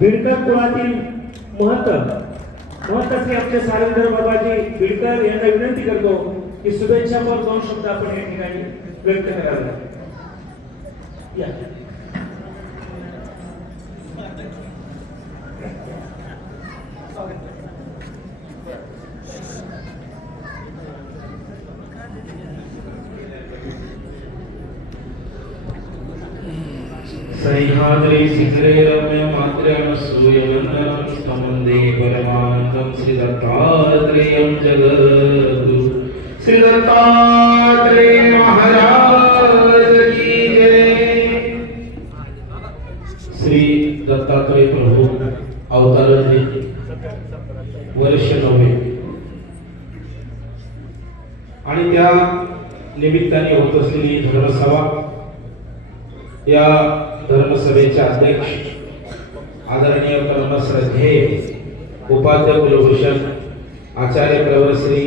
बिडकर कुळातील महंत श्री आमचे सारंगधर बाबाजी बिडकर यांना विनंती करतो की शुभेच्छापर 2 शब्द आपण या ठिकाणी व्यक्त करावे. या सह्याद्री शिखरे रम्य मात्र्यां सूर्यवन्दनं स्तमन्दे परमानन्दं श्री दत्तात्रेयं जगद्गुरु श्री दत्तात्रेय महाराज की जय. श्री दत्तात्रेय प्रभू अवताराचे वर्ष 9 आणि त्या निमित्ताने होत असलेली धर्मसभा. या धर्मसभेचे अध्यक्ष आदरणीय परमश्रद्धेय उपाध्यक्ष कुलभूषण आचार्य प्रवर श्री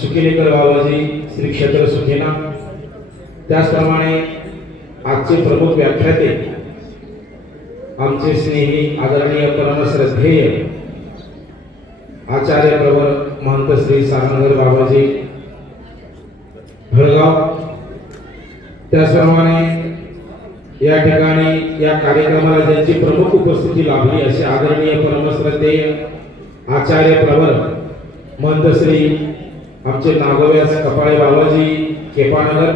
सुकिलेकर बाबाजी श्री क्षेत्र सुखिना, त्याचप्रमाणे आजचे प्रमुख व्याख्याते आमचे स्नेही आदरणीय परमश्रद्धेय आचार्य प्रवर महंत श्री सारंगधर बाबाजी भडगाव, त्याचप्रमाणे या ठिकाणी या कार्यक्रमाला ज्यांची प्रमुख उपस्थिती लाभली असे आदरणीय परमश्रद्धेय आचार्य प्रवर महंत श्री आमचे नागोव्यास कपाळे बाबाजी केपानगर,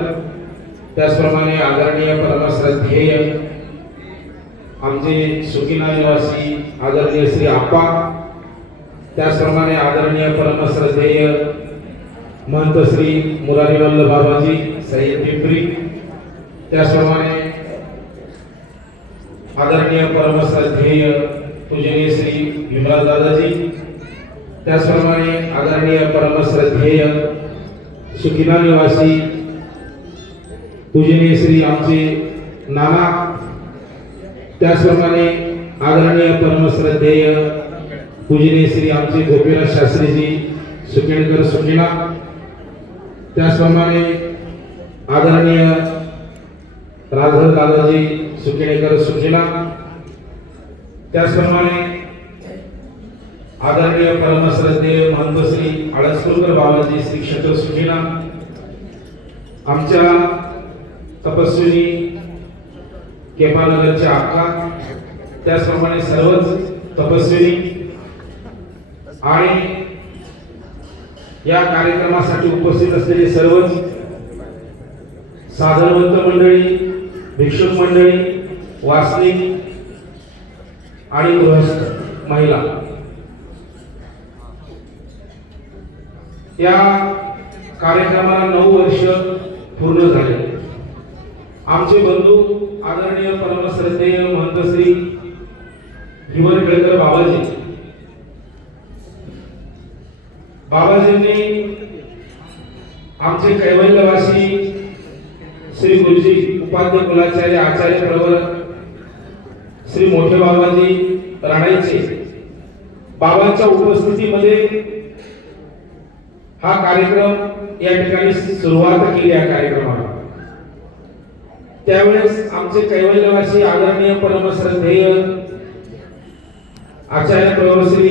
त्याचप्रमाणे आदरणीय परमश्रद्धेय आमचे सुकिना निवासी आदरणीय श्री आप्पा, त्याचप्रमाणे आदरणीय परमश्रद्धेय महंत श्री मुरारी वल्लभ बाबाजी सय्यद पिंपरी, त्याचप्रमाणे आदरणीय परमश्रद्धेय पूजनीय श्री भीमराव दादाजी, त्याचप्रमाणे आदरणीय परमश्रद्धेय सुकिना निवासी पूजनीय श्री आमचे नाना, त्याचप्रमाणे आदरणीय परमश्रद्धेय पूजनीय श्री आमचे गोपीनाथ शास्त्रीजी सुकेणकर सुकिना, त्याचप्रमाणे आदरणीय राघव दादाजी सुकेणकर सुकिना, त्याचप्रमाणे आदरणीय परमश्रद्धेय महंत श्री आळसपूरकर बाबाजी श्री क्षेत्र सुकिना, आमच्या तपस्विनी केपानगरच्या अक्का, त्याचप्रमाणे सर्वच तपस्विनी आणि या कार्यक्रमासाठी उपस्थित असलेले सर्वच साधनवंत मंडळी, भिक्षुक मंडळी, वासनिक आणि गृहस्थ महिला. या कार्यक्रमाला 9 वर्ष पूर्ण झाले. आमचे बंधू आदरणीय परमश्रद्धेय महंत श्री हिवरखेडकर बाबाजींनी आमचे कैवल्यवासी श्री गुरुजी उपाध्यक्ष कुलाचार्य आचार्य प्रवर श्री मोठे बाबाजी राणाईचे बाबांच्या उपस्थितीमध्ये हा कार्यक्रम या ठिकाणी सुरुवात केली. या कार्यक्रमाला त्यावेळेस आमचे कैवल्यवासी आदरणीय परमश्रद्धेय आचार्य प्रवर श्री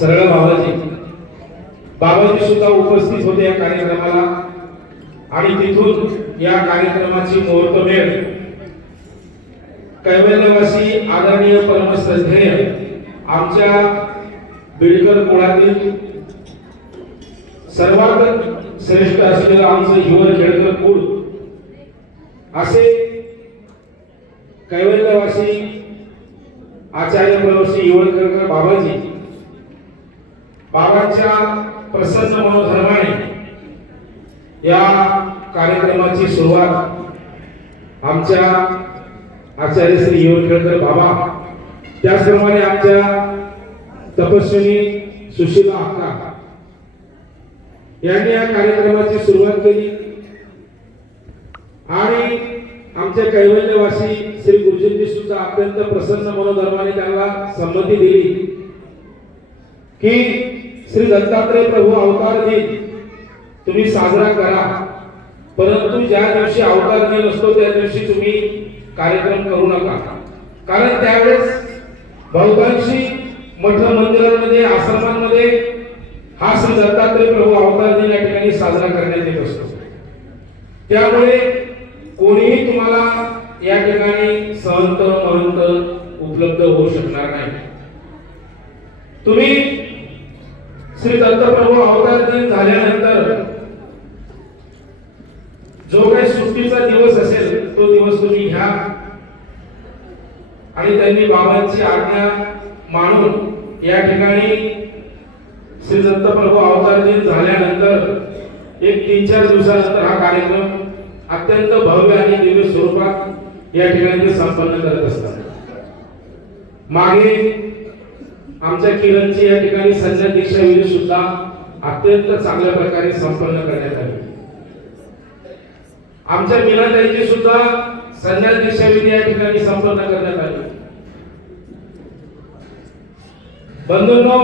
सरळ बाबाजी सुद्धा उपस्थित होते या कार्यक्रमाला आणि तिथून या कार्यक्रमाची मुहूर्तमेढ कैवल्यवासी आदरणीय परमश्रद्धेय आमच्या बिडकर कुळातील सर्वात श्रेष्ठ असलेलं आमचं हिवरखेडकर कुळ असे कैवल्यवासी आचार्य प्रवर श्री हिवरखेडकर बाबांच्या प्रसन्न मनोधर्माने या कार्यक्रमाची सुरुवात आमच्या आचार्य श्री हिवरखेडकर बाबा, त्याचप्रमाणे आमच्या तपस्विनी सुशीला अक्का यांनी या कार्यक्रमाची सुरुवात केली आणि आमच्या कैवल्यवासी श्री गुरुजींनी सुद्धा अत्यंत प्रसन्न मनोधर्माने त्यांना संमती दिली की श्री दत्तात्रेय प्रभू अवतार दिन तुम्ही साजरा करा, परंतु ज्या दिवशी अवतार दिन असतो त्या दिवशी तुम्ही कार्यक्रम करू नका. कारण त्यावेळेस बहुतांशी मठ मंदिरांमध्ये आश्रमांमध्ये हा श्री दत्तात्रय प्रभू अवतार दिन या ठिकाणी साजरा करण्यात येत असतो. त्यामुळे कोणीही तुम्हाला या ठिकाणी संत महंत उपलब्ध होऊ शकणार नाही. तुम्ही श्री दत्तप्रभू अवतार दिन झाल्यानंतर जो काही सुट्टीचा दिवस असेल तो दिवस तुम्ही घ्या आणि त्यांनी बाबांची आज्ञा मानून या ठिकाणी श्री दत्तप्रभू अवतार दिन झाल्यानंतर एक 3-4 दिवसानंतर हा कार्यक्रम अत्यंत भव्य आणि दिव्य स्वरूपात या ठिकाणी ते संपन्न करत असतात. मागे आमच्या किरणची या ठिकाणी संन्यास दीक्षा विधी सुद्धा अत्यंत चांगल्या प्रकारे संपन्न करण्यात आली. आमच्या मीनाताईची सुद्धा संन्यास दीक्षा विधी या ठिकाणी संपन्न करण्यात आली. बंधूंनो,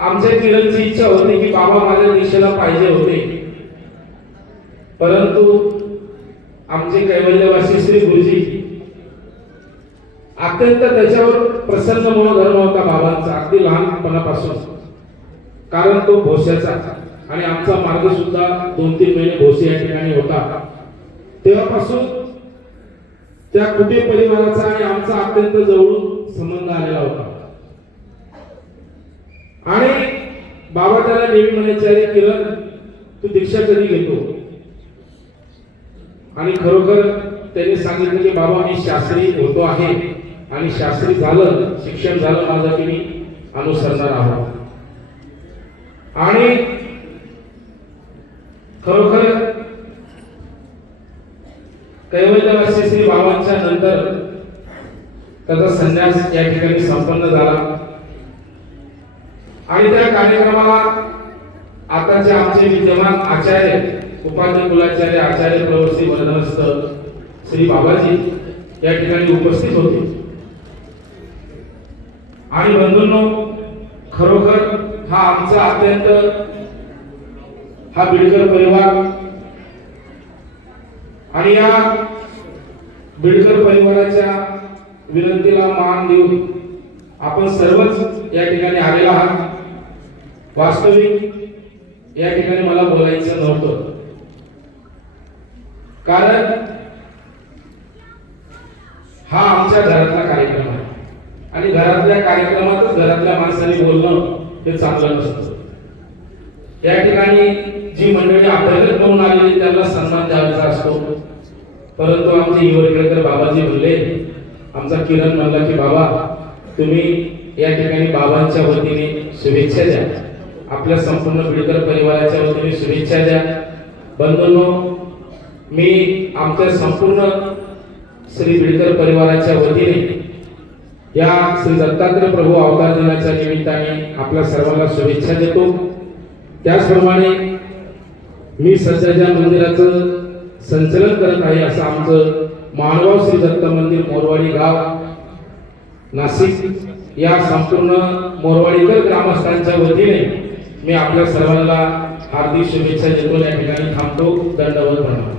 आमच्या किरणची इच्छा होती की बाबा माझ्या दिशेला पाहिजे होते, परंतु आमचे कैवल्यवासी श्री गुरुजी अत्यंत त्याच्यावर प्रसन्न मनोधर्म होता बाबांचा अगदी लहानपणापासून. कारण तो भोश्याचा आणि आमचा मार्ग सुद्धा 2-3 महिने भोसे या ठिकाणी होता. तेव्हापासून त्या कुटे परिवाराचा आणि आमचा अत्यंत जवळून संबंध आलेला होता. आणि बाबा त्याला नेहमी म्हणायचे, अरे किरण, तू दीक्षा कधी घेतो? आणि खरोखर त्यांनी सांगितलं की बाबा मी शास्त्री होतो आहे आणि शास्त्री झालं, शिक्षण झालं माझं की मी अनुसरणार आहोत. आणि खरोखर कैवल्यवासी श्री बाबांच्या नंतर त्याचा संन्यास या ठिकाणी संपन्न झाला. आणि त्या कार्यक्रमाला आताचे आमचे विद्यमान आचार्य उपाध्याय कुलाचार्य आचार्य प्रवृत्ती वर्धनस्थ श्री बाबाजी या ठिकाणी उपस्थित होते. आणि बंधूंनो, खरोखर हा आमचा अत्यंत हा बिडकर परिवार आणि या बिडकर परिवाराच्या विनंतीला मान देऊन आपण सर्वच या ठिकाणी आलेला आहात. वास्तविक या ठिकाणी मला बोलायचं नव्हतं, कारण हा आमच्या घरातला कार्यक्रम आहे आणि घरातल्या कार्यक्रमातच घरातल्या माणसाने बोलणं हे चांगलं नसतं. या ठिकाणी जी मंडळी अंतर्गत म्हणून आलेली त्यांना सन्मान द्यायचा असतो. परंतु आमचे युवकेकर बाबाजी म्हणले, आमचा किरण म्हणला की बाबा तुम्ही या ठिकाणी बाबांच्या वतीने शुभेच्छा द्या, आपल्या संपूर्ण बिडकर परिवाराच्या वतीने शुभेच्छा द्या. बंधूंनो, मी आमच्या संपूर्ण श्री बिडकर परिवाराच्या वतीने या श्री दत्तात्रय प्रभू अवतार दिनाच्या निमित्ताने आपल्या सर्वांना शुभेच्छा देतो. त्याचप्रमाणे मी सध्या ज्या मंदिराचं संचलन करत आहे असं आमचं मानगाव श्री दत्त मंदिर मोरवाडी गाव नाशिक या संपूर्ण मोरवाडीकर ग्रामस्थांच्या वतीने मी आपल्या सर्वांना हार्दिक शुभेच्छा देतो. या ठिकाणी थांबतो. दंडवत प्रणाम.